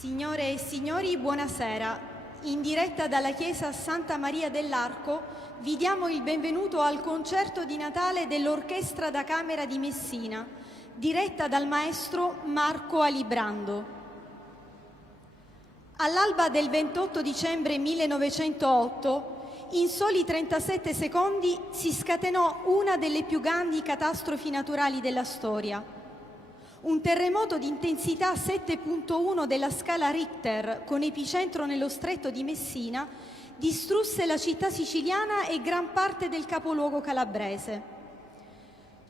Signore e signori, buonasera. In diretta dalla chiesa Santa Maria dell'Arco vi diamo il benvenuto al concerto di Natale dell'Orchestra da Camera di Messina, diretta dal maestro Marco Alibrando. All'alba del 28 dicembre 1908, in soli 37 secondi si scatenò una delle più grandi catastrofi naturali della storia. Un terremoto di intensità 7.1 della scala Richter, con epicentro nello stretto di Messina, distrusse la città siciliana e gran parte del capoluogo calabrese.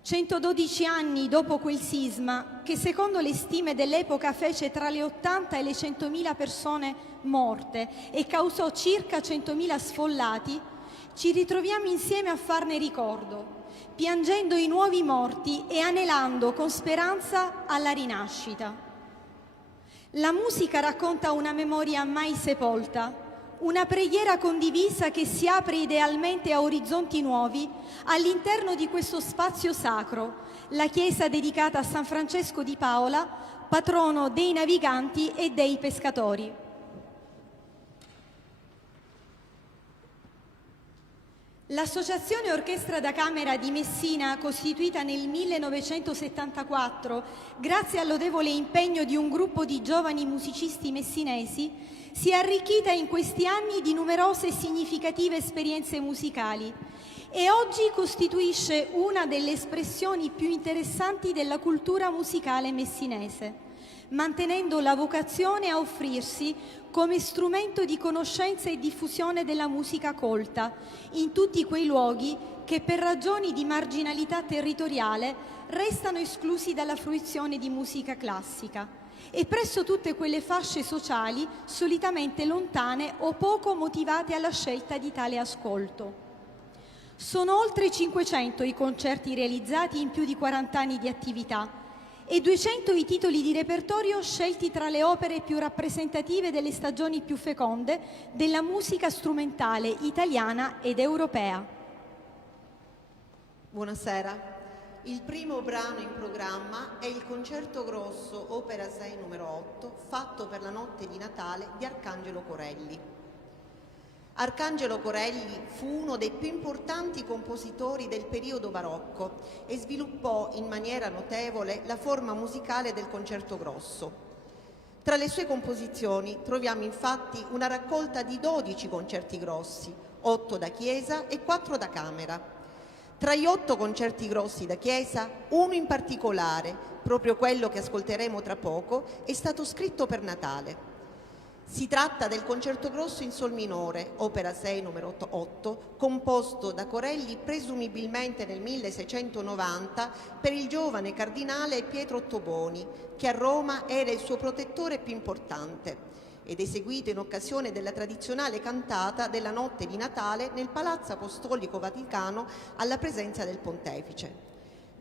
112 anni dopo quel sisma, che secondo le stime dell'epoca fece tra le 80 e le 100.000 persone morte e causò circa 100.000 sfollati, ci ritroviamo insieme a farne ricordo, piangendo i nuovi morti e anelando con speranza alla rinascita. La musica racconta una memoria mai sepolta, una preghiera condivisa che si apre idealmente a orizzonti nuovi all'interno di questo spazio sacro, la chiesa dedicata a San Francesco di Paola, patrono dei naviganti e dei pescatori. L'Associazione Orchestra da Camera di Messina, costituita nel 1974 grazie al lodevole impegno di un gruppo di giovani musicisti messinesi, si è arricchita in questi anni di numerose e significative esperienze musicali e oggi costituisce una delle espressioni più interessanti della cultura musicale messinese, mantenendo la vocazione a offrirsi come strumento di conoscenza e diffusione della musica colta in tutti quei luoghi che per ragioni di marginalità territoriale restano esclusi dalla fruizione di musica classica e presso tutte quelle fasce sociali solitamente lontane o poco motivate alla scelta di tale ascolto. Sono oltre 500 i concerti realizzati in più di 40 anni di attività e 200 i titoli di repertorio scelti tra le opere più rappresentative delle stagioni più feconde della musica strumentale italiana ed europea. Buonasera. Il primo brano in programma è il Concerto Grosso, opera 6 numero 8, fatto per la notte di Natale di Arcangelo Corelli. Arcangelo Corelli fu uno dei più importanti compositori del periodo barocco e sviluppò in maniera notevole la forma musicale del concerto grosso. Tra le sue composizioni troviamo infatti una raccolta di 12 concerti grossi, 8 da chiesa e 4 da camera. Tra gli 8 concerti grossi da chiesa, uno in particolare, proprio quello che ascolteremo tra poco, è stato scritto per Natale. Si tratta del Concerto Grosso in Sol minore, opera 6 numero 8, composto da Corelli presumibilmente nel 1690 per il giovane cardinale Pietro Ottoboni, che a Roma era il suo protettore più importante, ed eseguito in occasione della tradizionale cantata della notte di Natale nel Palazzo Apostolico Vaticano alla presenza del Pontefice.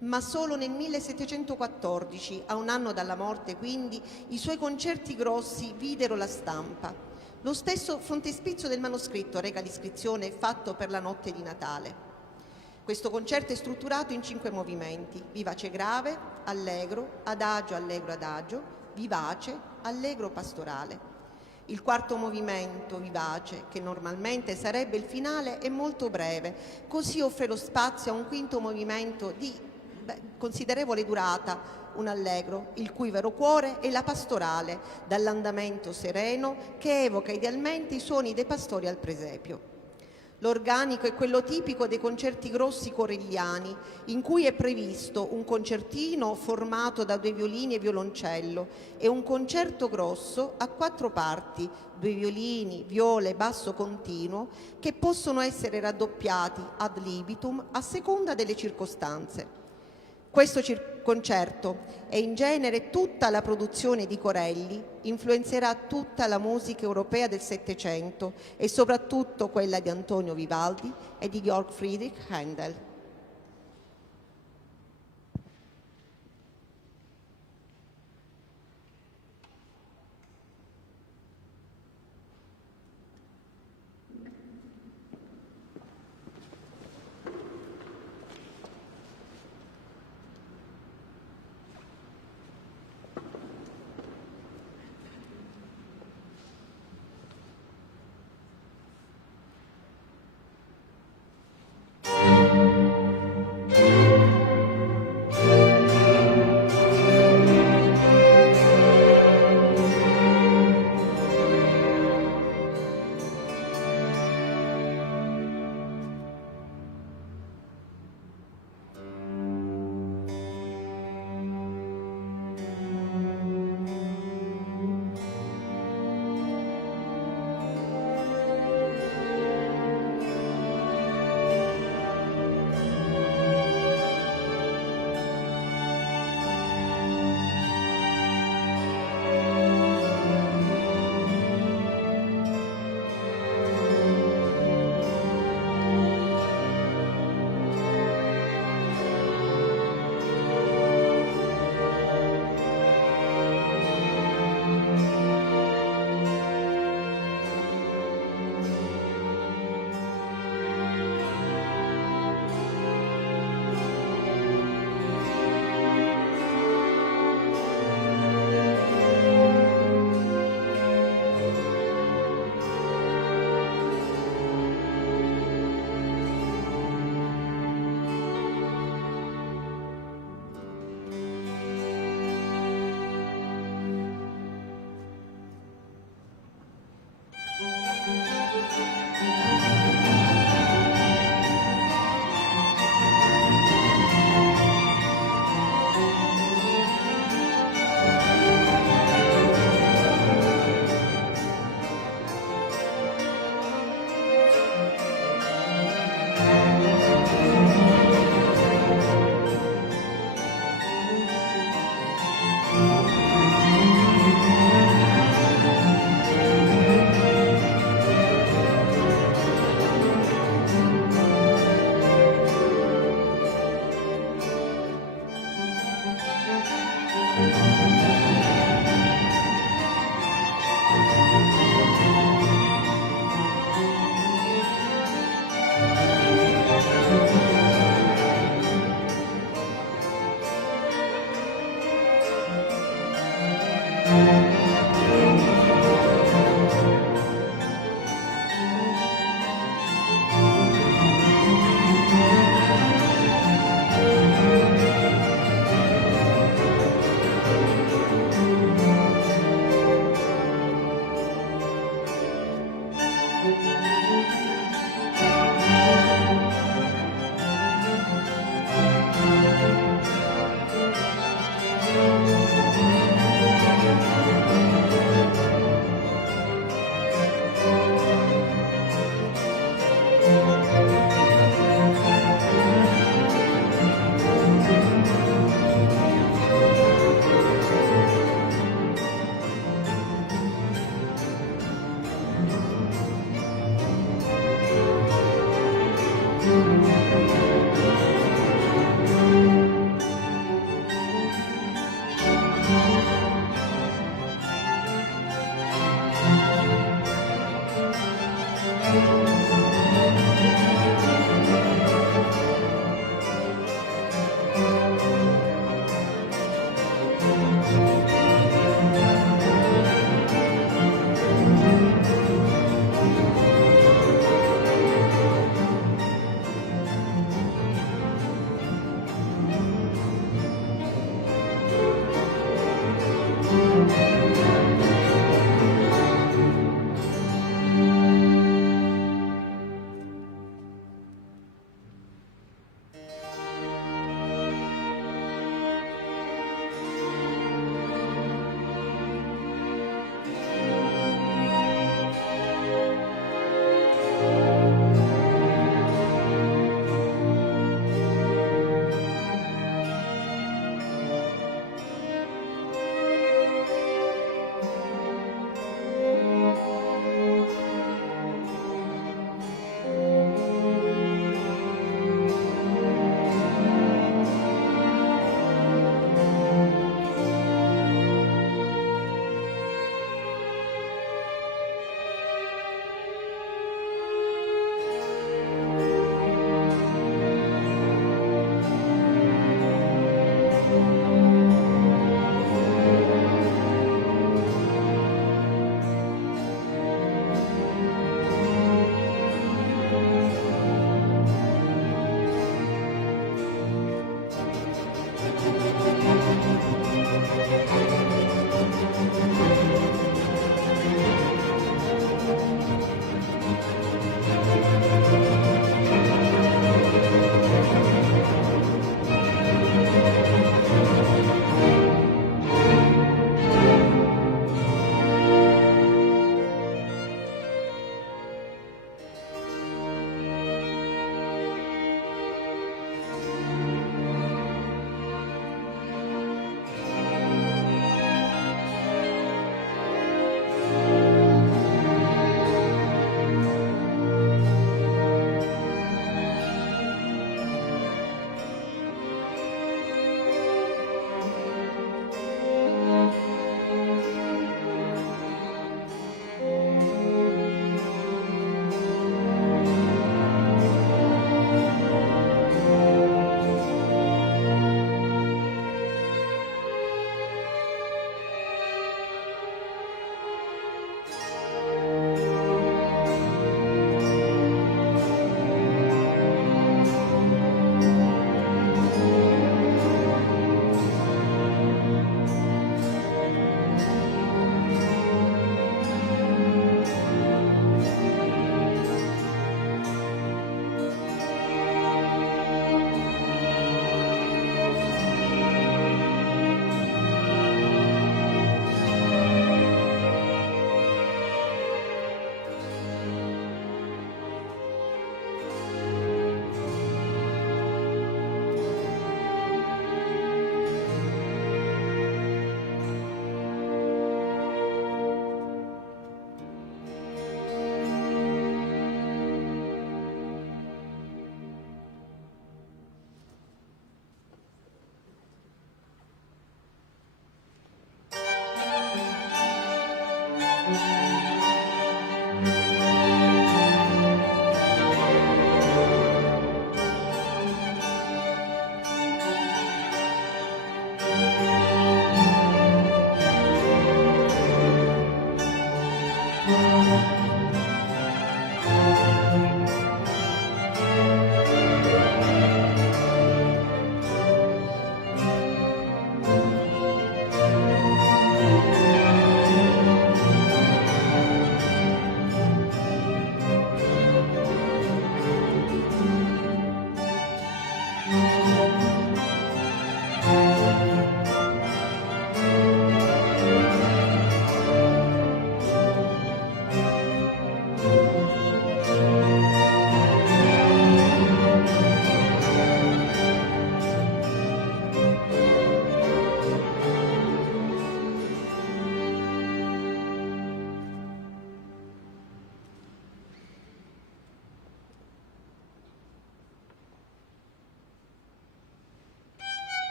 Ma solo nel 1714, a un anno dalla morte quindi, i suoi concerti grossi videro la stampa. Lo stesso frontespizio del manoscritto reca l'iscrizione fatto per la notte di Natale. Questo concerto è strutturato in 5 movimenti: vivace grave, allegro, adagio, allegro, adagio, vivace, allegro, pastorale. Il quarto movimento, vivace, che normalmente sarebbe il finale, è molto breve, così offre lo spazio a un quinto movimento di considerevole durata, un allegro, il cui vero cuore è la pastorale, dall'andamento sereno che evoca idealmente i suoni dei pastori al presepio. L'organico è quello tipico dei concerti grossi corelliani, in cui è previsto un concertino formato da 2 violini e violoncello e un concerto grosso a 4 parti, 2 violini, viole, basso continuo, che possono essere raddoppiati ad libitum a seconda delle circostanze. Questo concerto e in genere tutta la produzione di Corelli influenzerà tutta la musica europea del Settecento e soprattutto quella di Antonio Vivaldi e di Georg Friedrich Händel.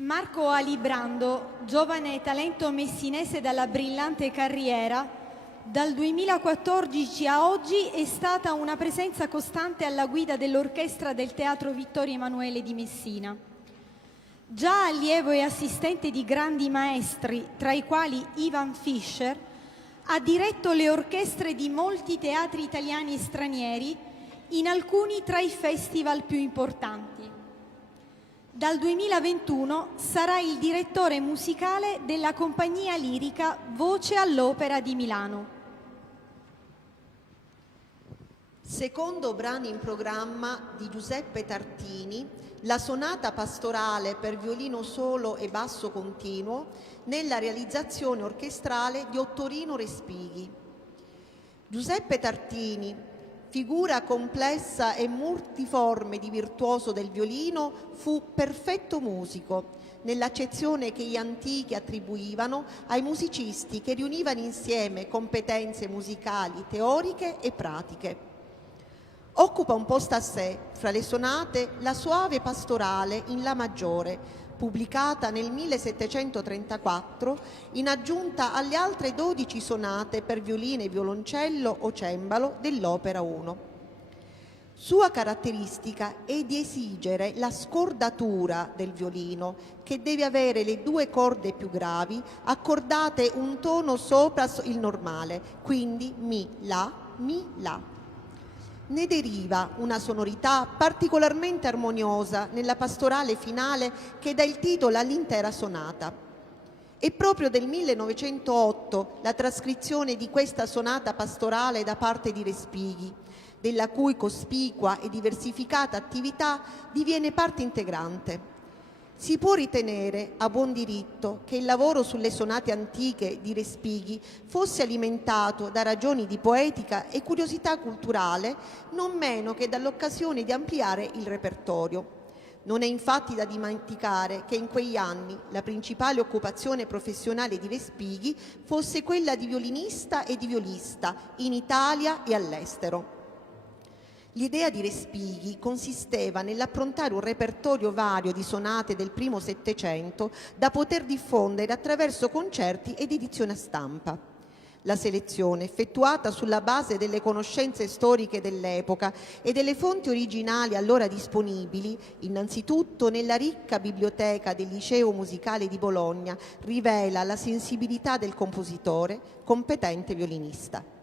Marco Alibrando, giovane talento messinese dalla brillante carriera, dal 2014 a oggi è stata una presenza costante alla guida dell'orchestra del Teatro Vittorio Emanuele di Messina. Già allievo e assistente di grandi maestri, tra i quali Ivan Fischer, ha diretto le orchestre di molti teatri italiani e stranieri, in alcuni tra i festival più importanti. Dal 2021 sarà il direttore musicale della compagnia lirica Voce all'Opera di Milano. Secondo brani in programma di Giuseppe Tartini, la sonata pastorale per violino solo e basso continuo nella realizzazione orchestrale di Ottorino Respighi. Giuseppe Tartini, figura complessa e multiforme di virtuoso del violino, fu perfetto musico, nell'accezione che gli antichi attribuivano ai musicisti che riunivano insieme competenze musicali teoriche e pratiche. Occupa un posto a sé, fra le sonate, la Soave pastorale in La maggiore, pubblicata nel 1734, in aggiunta alle altre 12 sonate per violino e violoncello o cembalo dell'Opera 1. Sua caratteristica è di esigere la scordatura del violino, che deve avere le due corde più gravi accordate un tono sopra il normale, quindi mi, la. Ne deriva una sonorità particolarmente armoniosa nella pastorale finale che dà il titolo all'intera sonata. È proprio del 1908 la trascrizione di questa sonata pastorale da parte di Respighi, della cui cospicua e diversificata attività diviene parte integrante. Si può ritenere a buon diritto che il lavoro sulle sonate antiche di Respighi fosse alimentato da ragioni di poetica e curiosità culturale, non meno che dall'occasione di ampliare il repertorio. Non è infatti da dimenticare che in quegli anni la principale occupazione professionale di Respighi fosse quella di violinista e di violista in Italia e all'estero. L'idea di Respighi consisteva nell'approntare un repertorio vario di sonate del primo Settecento da poter diffondere attraverso concerti ed edizioni a stampa. La selezione, effettuata sulla base delle conoscenze storiche dell'epoca e delle fonti originali allora disponibili, innanzitutto nella ricca biblioteca del Liceo Musicale di Bologna, rivela la sensibilità del compositore, competente violinista.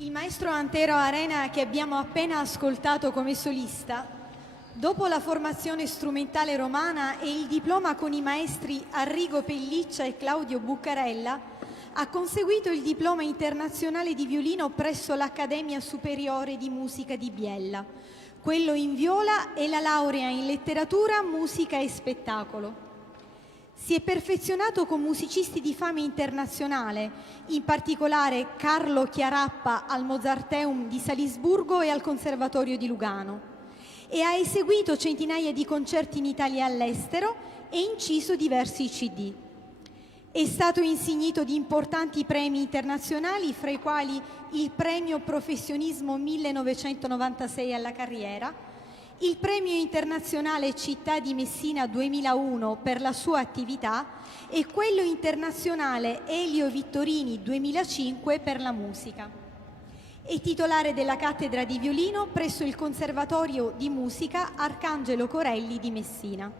Il maestro Antero Arena, che abbiamo appena ascoltato come solista, dopo la formazione strumentale romana e il diploma con i maestri Arrigo Pelliccia e Claudio Buccarella, ha conseguito il diploma internazionale di violino presso l'Accademia Superiore di Musica di Biella, quello in viola e la laurea in letteratura, musica e spettacolo. Si è perfezionato con musicisti di fama internazionale, in particolare Carlo Chiarappa al Mozarteum di Salisburgo e al Conservatorio di Lugano, e ha eseguito centinaia di concerti in Italia e all'estero e inciso diversi CD. È stato insignito di importanti premi internazionali, fra i quali il Premio Professionismo 1996 alla carriera, il Premio Internazionale Città di Messina 2001 per la sua attività e quello internazionale Elio Vittorini 2005 per la musica. È titolare della cattedra di violino presso il Conservatorio di Musica Arcangelo Corelli di Messina.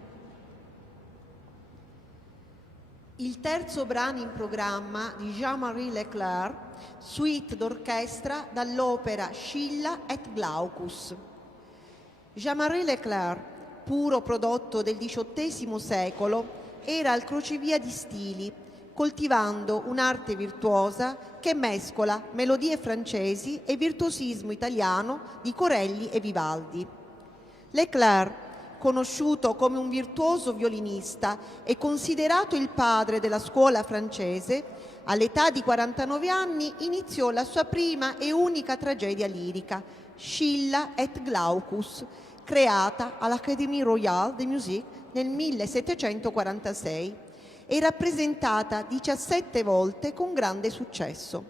Il terzo brano in programma di Jean-Marie Leclerc, suite d'orchestra dall'opera Scilla et Glaucus. Jean-Marie Leclerc, puro prodotto del XVIII secolo, era al crocevia di stili, coltivando un'arte virtuosa che mescola melodie francesi e virtuosismo italiano di Corelli e Vivaldi. Leclerc, conosciuto come un virtuoso violinista e considerato il padre della scuola francese, all'età di 49 anni iniziò la sua prima e unica tragedia lirica, Scilla et Glaucus, creata all'Académie Royale de Musique nel 1746 e rappresentata 17 volte con grande successo.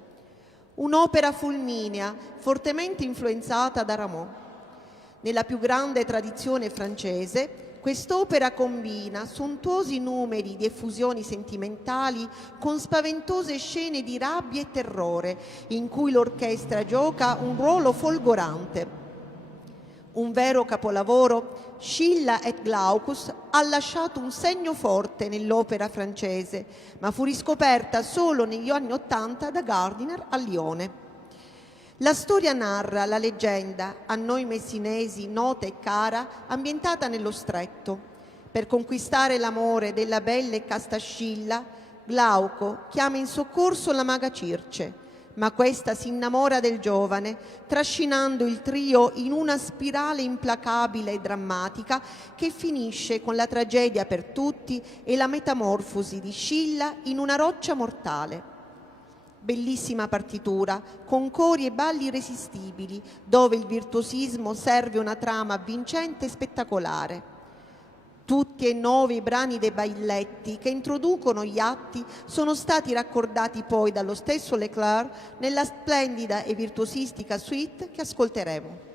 Un'opera fulminea, fortemente influenzata da Rameau. Nella più grande tradizione francese, quest'opera combina sontuosi numeri di effusioni sentimentali con spaventose scene di rabbia e terrore, in cui l'orchestra gioca un ruolo folgorante. Un vero capolavoro, Scilla et Glaucus ha lasciato un segno forte nell'opera francese, ma fu riscoperta solo negli anni '80 da Gardiner a Lione. La storia narra la leggenda, a noi messinesi nota e cara, ambientata nello Stretto. Per conquistare l'amore della bella e casta Scilla, Glauco chiama in soccorso la maga Circe, ma questa si innamora del giovane, trascinando il trio in una spirale implacabile e drammatica che finisce con la tragedia per tutti e la metamorfosi di Scilla in una roccia mortale. Bellissima partitura, con cori e balli irresistibili, dove il virtuosismo serve una trama avvincente e spettacolare. Tutti e 9 i brani dei balletti che introducono gli atti sono stati raccordati poi dallo stesso Leclerc nella splendida e virtuosistica suite che ascolteremo.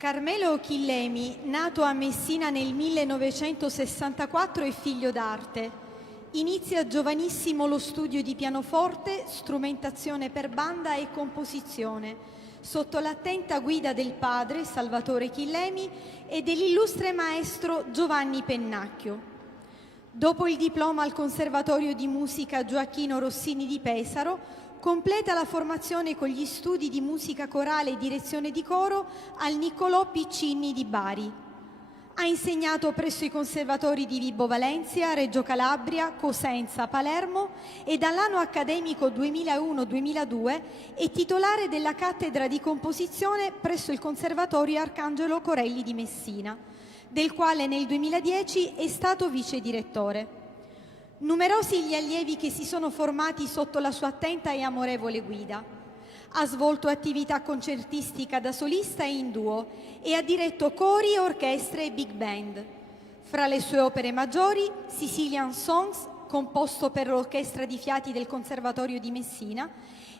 Carmelo Chillemi, nato a Messina nel 1964, è figlio d'arte. Inizia giovanissimo lo studio di pianoforte, strumentazione per banda e composizione, sotto l'attenta guida del padre, Salvatore Chillemi, e dell'illustre maestro Giovanni Pennacchio. Dopo il diploma al Conservatorio di Musica Gioacchino Rossini di Pesaro, completa la formazione con gli studi di musica corale e direzione di coro al Niccolò Piccinni di Bari. Ha insegnato presso i conservatori di Vibo Valentia, Reggio Calabria, Cosenza, Palermo e dall'anno accademico 2001-2002 è titolare della cattedra di composizione presso il Conservatorio Arcangelo Corelli di Messina, del quale nel 2010 è stato vice direttore. Numerosi gli allievi che si sono formati sotto la sua attenta e amorevole guida. Ha svolto attività concertistica da solista e in duo e ha diretto cori, orchestre e big band. Fra le sue opere maggiori, Sicilian Songs, composto per l'Orchestra di Fiati del Conservatorio di Messina,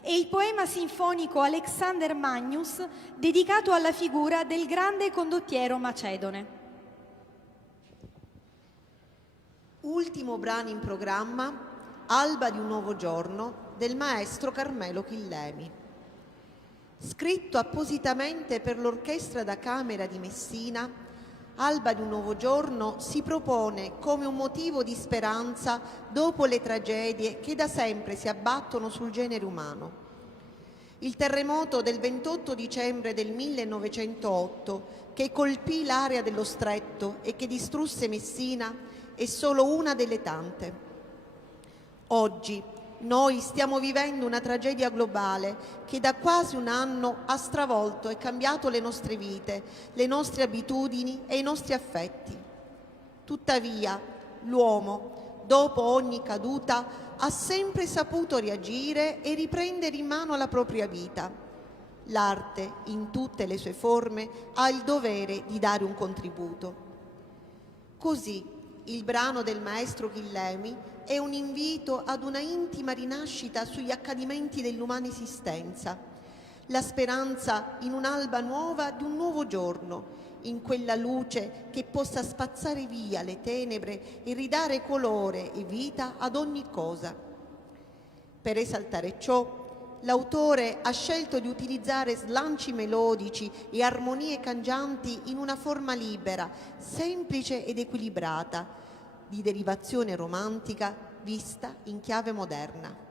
e il poema sinfonico Alexander Magnus, dedicato alla figura del grande condottiero macedone. Ultimo brano in programma, Alba di un nuovo giorno, del maestro Carmelo Chillemi. Scritto appositamente per l'Orchestra da Camera di Messina, Alba di un nuovo giorno si propone come un motivo di speranza dopo le tragedie che da sempre si abbattono sul genere umano. Il terremoto del 28 dicembre del 1908, che colpì l'area dello Stretto e che distrusse Messina, è solo una delle tante. Oggi noi stiamo vivendo una tragedia globale che da quasi un anno ha stravolto e cambiato le nostre vite, le nostre abitudini e i nostri affetti. Tuttavia, l'uomo, dopo ogni caduta, ha sempre saputo reagire e riprendere in mano la propria vita. L'arte, in tutte le sue forme, ha il dovere di dare un contributo. Così, il brano del maestro Chillemi è un invito ad una intima rinascita sugli accadimenti dell'umana esistenza, la speranza in un'alba nuova di un nuovo giorno, in quella luce che possa spazzare via le tenebre e ridare colore e vita ad ogni cosa. Per esaltare ciò, l'autore ha scelto di utilizzare slanci melodici e armonie cangianti in una forma libera, semplice ed equilibrata, di derivazione romantica vista in chiave moderna.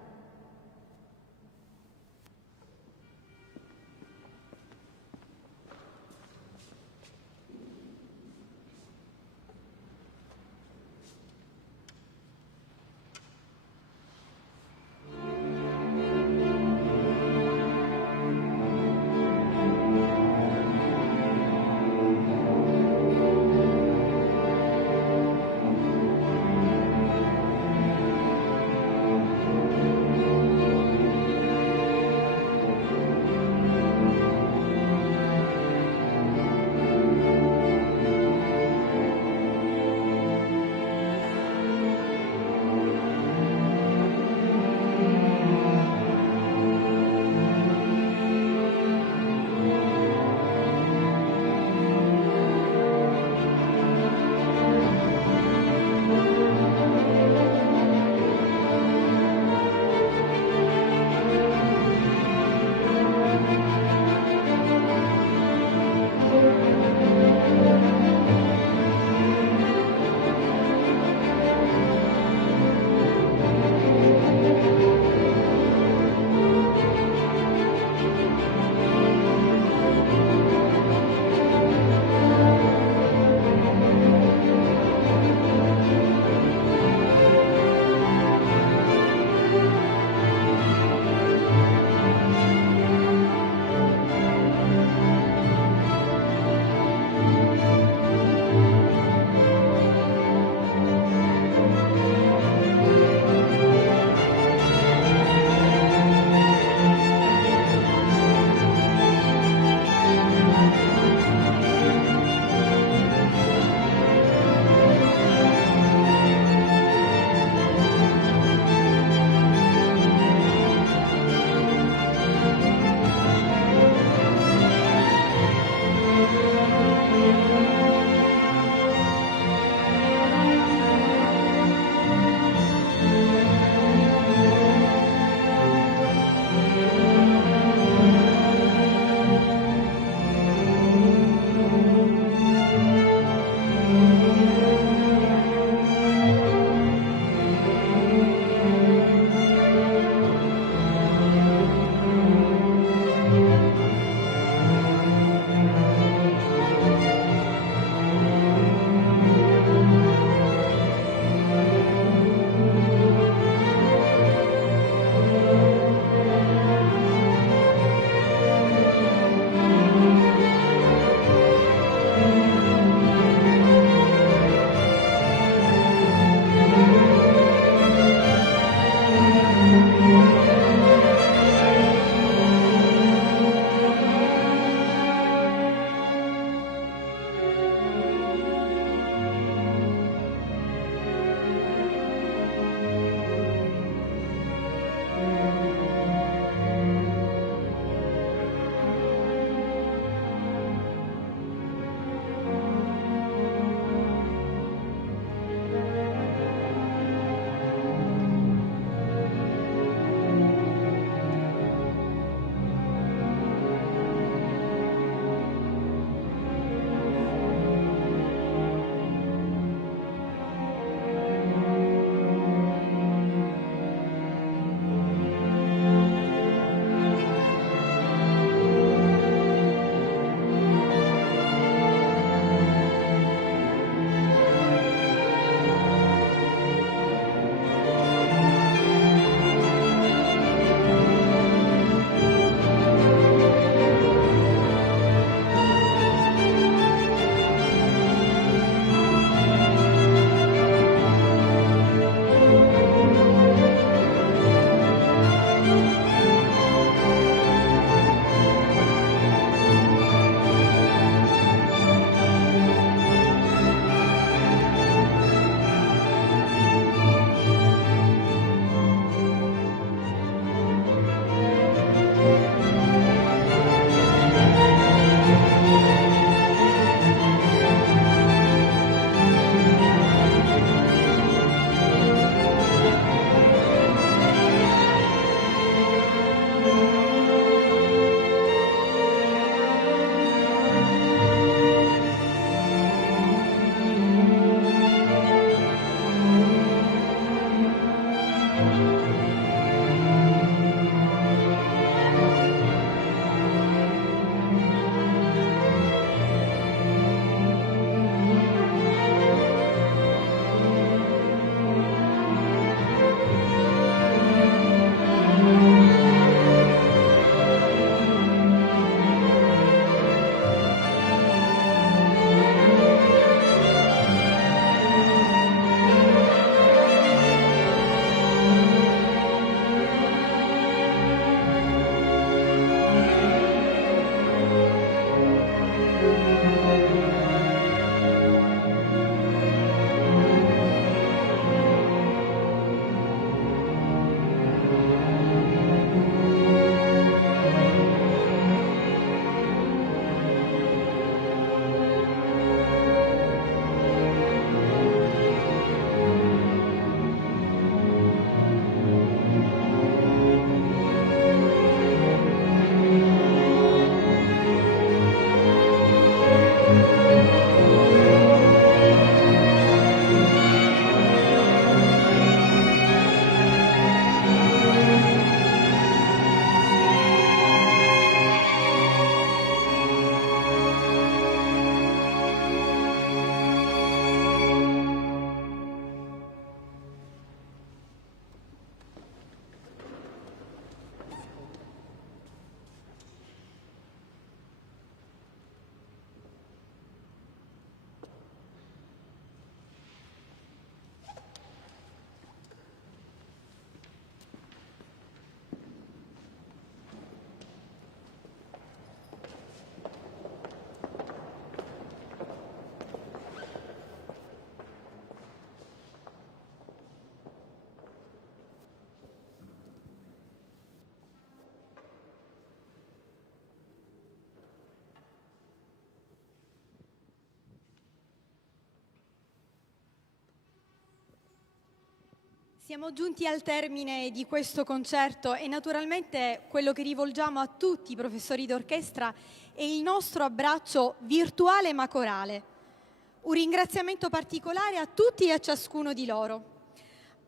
Siamo giunti al termine di questo concerto e naturalmente quello che rivolgiamo a tutti i professori d'orchestra è il nostro abbraccio virtuale ma corale. Un ringraziamento particolare a tutti e a ciascuno di loro.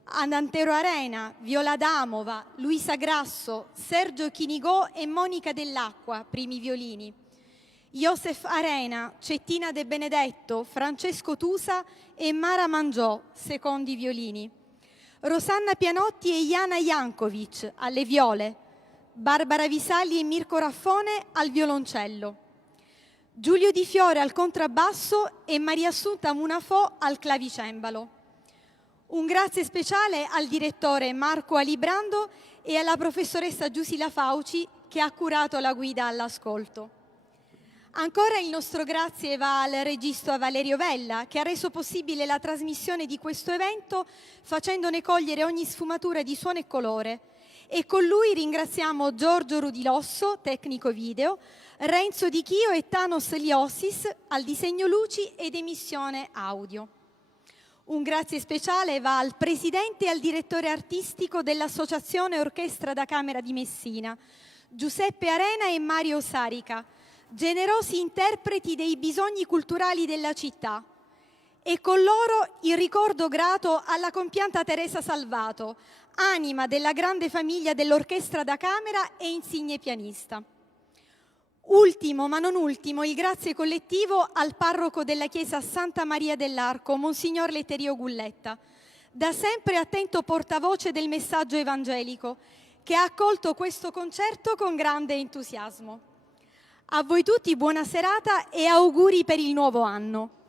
Ad Antero Arena, Viola Damova, Luisa Grasso, Sergio Chinigò e Monica Dell'Acqua, primi violini. Josef Arena, Cettina De Benedetto, Francesco Tusa e Mara Mangiò, secondi violini. Rosanna Pianotti e Jana Jankovic alle viole, Barbara Visali e Mirko Raffone al violoncello, Giulio Di Fiore al contrabbasso e Maria Assunta Munafò al clavicembalo. Un grazie speciale al direttore Marco Alibrando e alla professoressa Giusila Fauci che ha curato la guida all'ascolto. Ancora il nostro grazie va al regista Valerio Vella che ha reso possibile la trasmissione di questo evento facendone cogliere ogni sfumatura di suono e colore. E con lui ringraziamo Giorgio Rudilosso, tecnico video, Renzo Di Chio e Thanos Liosis al disegno luci ed emissione audio. Un grazie speciale va al presidente e al direttore artistico dell'Associazione Orchestra da Camera di Messina, Giuseppe Arena e Mario Sarica, generosi interpreti dei bisogni culturali della città, e con loro il ricordo grato alla compianta Teresa Salvato, anima della grande famiglia dell'Orchestra da Camera e insigne pianista. Ultimo, ma non ultimo, il grazie collettivo al parroco della chiesa Santa Maria dell'Arco, Monsignor Letterio Gulletta, da sempre attento portavoce del messaggio evangelico, che ha accolto questo concerto con grande entusiasmo. A voi tutti buona serata e auguri per il nuovo anno.